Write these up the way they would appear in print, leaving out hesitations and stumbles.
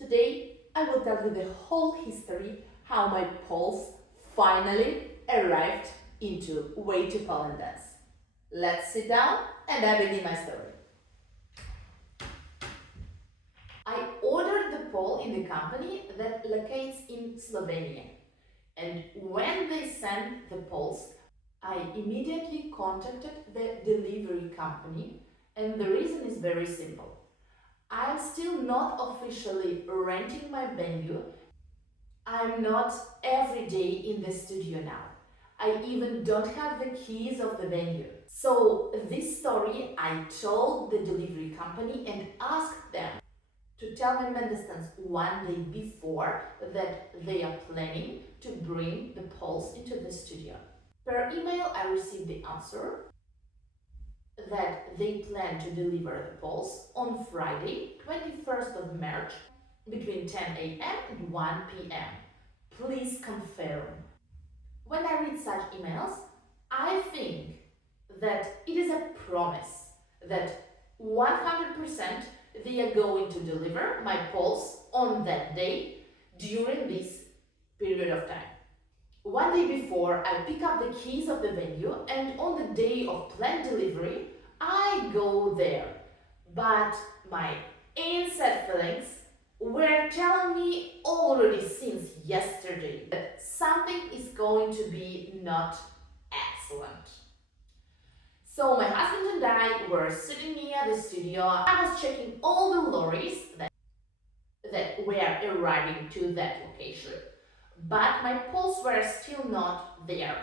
Today, I will tell you the whole history how my Poles finally arrived into Way to Poland Dance. Let's sit down and I begin my story. I ordered the pole in the company that locates in Slovenia. And when they sent the poles, I immediately contacted the delivery company, and the reason is very simple. I'm still not officially renting my venue. I'm not every day in the studio now. I even don't have the keys of the venue. So this story I told the delivery company and asked them to tell my Mendestans one day before that they are planning to bring the poles into the studio. Per email I received the answer that they plan to deliver the poles on Friday, 21st of March, between 10 a.m. and 1 p.m. Please confirm. When I read such emails, I think that it is a promise that 100% they are going to deliver my poles on that day during this period of time. One day before, I pick up the keys of the venue, and on the day of planned delivery, I go there. But my inside feelings were telling me already since yesterday that something is going to be not excellent. So my husband and I were sitting near the studio. I was checking all the lorries that were arriving to that location, but my poles were still not there.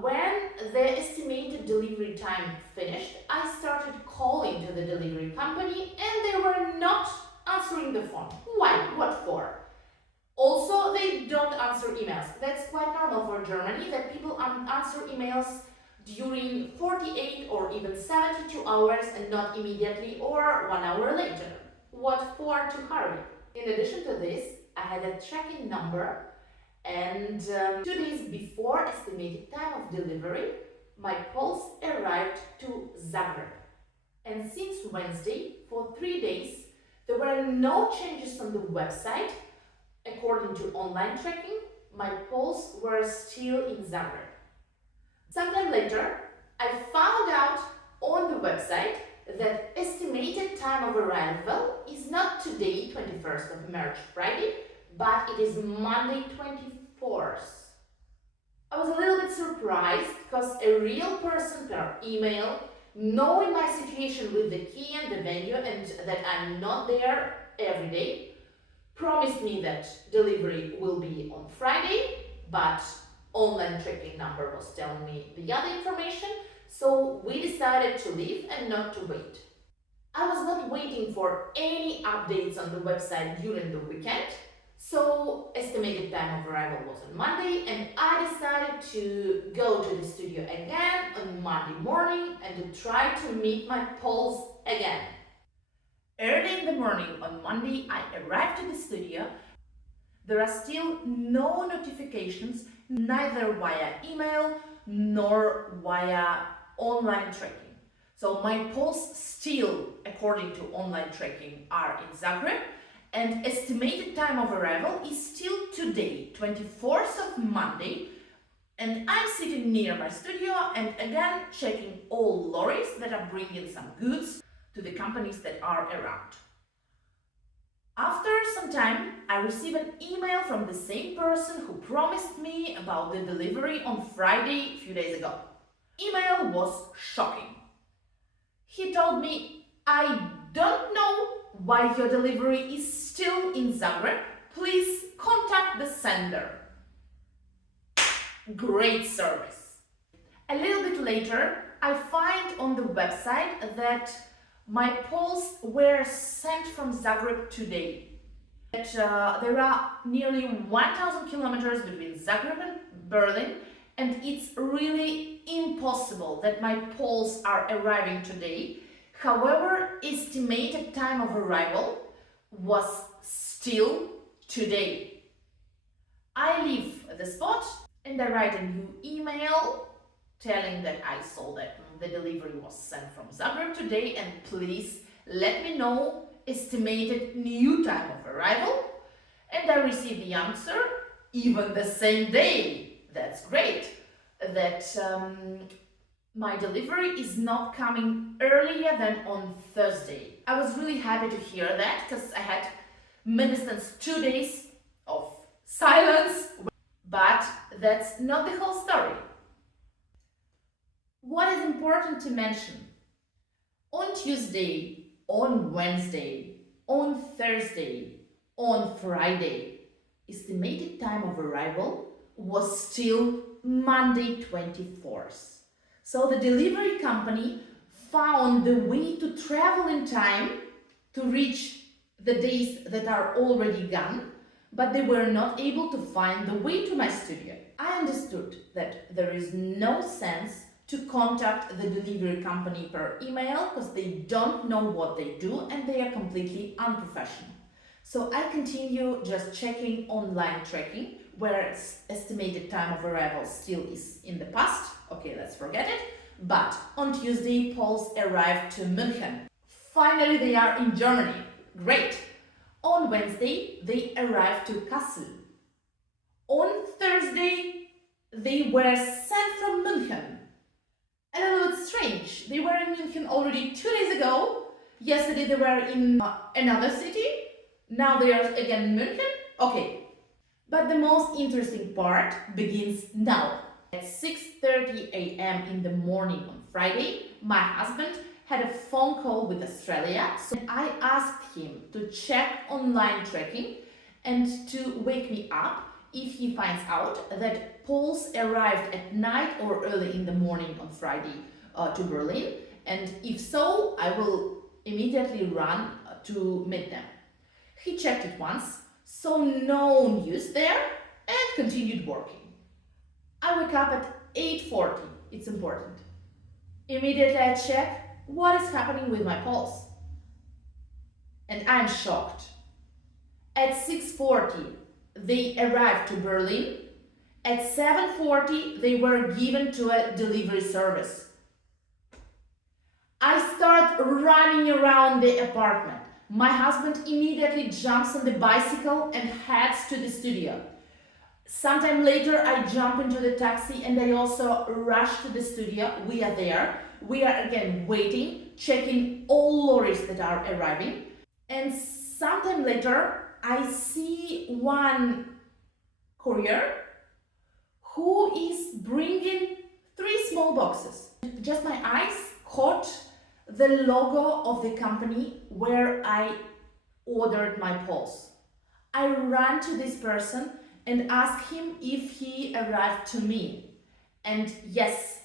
When the estimated delivery time finished, I started calling to the delivery company and they were not answering the phone. Why? What for? Also, they don't answer emails. That's quite normal for Germany that people answer emails during 48 or even 72 hours and not immediately or 1 hour later. What for to hurry? In addition to this, I had a tracking number, and 2 days before estimated time of delivery, my poles arrived to Zagreb. And since Wednesday, for 3 days, there were no changes on the website. According to online tracking, my poles were still in Zagreb. Sometime later, I found out on the website that estimated time of arrival is not today, 21st of March, Friday, but it is Monday, 24th. I was a little bit surprised because a real person per email, knowing my situation with the key and the venue and that I'm not there every day, promised me that delivery will be on Friday, but online tracking number was telling me the other information, so we decided to leave and not to wait. I was not waiting for any updates on the website during the weekend, so estimated time of arrival was on Monday, and I decided to go to the studio again on Monday morning and to try to meet my poles again. Early in the morning on Monday, I arrived to the studio. There are still no notifications, neither via email nor via online tracking. So my poles still, according to online tracking, are in Zagreb, and estimated time of arrival is still today, 24th of Monday, and I'm sitting near my studio and again checking all lorries that are bringing some goods to the companies that are around. After some time, I received an email from the same person who promised me about the delivery on Friday a few days ago. Email was shocking. He told me, "I don't know why your delivery is still in Zagreb. Please contact the sender." Great service. A little bit later, I find on the website that my poles were sent from Zagreb today. There are nearly 1,000 kilometers between Zagreb and Berlin, and it's really impossible that my poles are arriving today. However, estimated time of arrival was still today. I leave the spot and I write a new email telling that I saw that the delivery was sent from Zagreb today, and please let me know estimated new time of arrival, and I received the answer even the same day. That's great. That my delivery is not coming earlier than on Thursday. I was really happy to hear that because I had minus 2 days of silence, but that's not the whole story. What is important to mention? On Tuesday, on Wednesday, on Thursday, on Friday, estimated time of arrival was still Monday 24th. So the delivery company found the way to travel in time to reach the days that are already gone, but they were not able to find the way to my studio. I understood that there is no sense to contact the delivery company per email because they don't know what they do and they are completely unprofessional. So I continue just checking online tracking where estimated time of arrival still is in the past. Okay, let's forget it. But on Tuesday, poles arrived to München. Finally, they are in Germany. Great. On Wednesday, they arrived to Kassel. On Thursday, they were sent from München. A little bit strange. They were in München already 2 days ago. Yesterday, they were in another city. Now they are again in München. Okay. But the most interesting part begins now. At 6:30 a.m. in the morning on Friday, my husband had a phone call with Australia, so I asked him to check online tracking and to wake me up if he finds out that poles arrived at night or early in the morning on Friday to Berlin, and if so, I will immediately run to meet them. He checked it once, so no news there, and continued working. I wake up at 8:40, it's important. Immediately I check what is happening with my poles. And I'm shocked. At 6:40 they arrived to Berlin. At 7:40 they were given to a delivery service. I start running around the apartment. My husband immediately jumps on the bicycle and heads to the studio. Sometime later, I jump into the taxi and I also rush to the studio. We are there. We are again waiting, checking all lorries that are arriving. And sometime later, I see one courier who is bringing 3 small boxes. Just my eyes caught the logo of the company where I ordered my poles. I ran to this person and asked him if he arrived to me. And yes,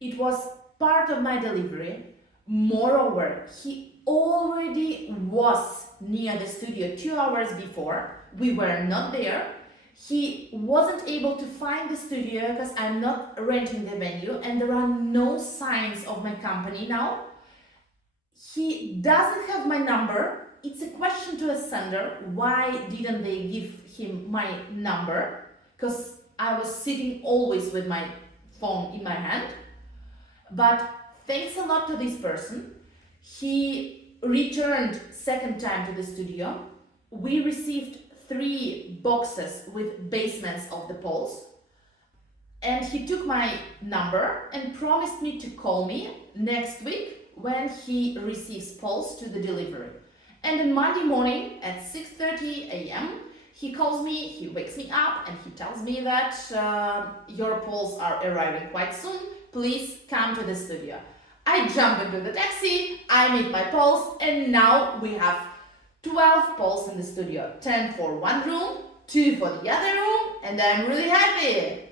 it was part of my delivery. Moreover, he already was near the studio 2 hours before. We were not there. He wasn't able to find the studio because I'm not renting the venue and there are no signs of my company now. He doesn't have my number. It's a question to a sender. Why didn't they give him my number? Because I was sitting always with my phone in my hand. But thanks a lot to this person. He returned second time to the studio. We received 3 boxes with basements of the poles. And he took my number and promised me to call me next week when he receives poles to the delivery. And on Monday morning at 6:30 a.m. he calls me, he wakes me up and he tells me that your poles are arriving quite soon, please come to the studio. I jump into the taxi, I meet my poles, and now we have 12 poles in the studio, 10 for one room, 2 for the other room, and I'm really happy.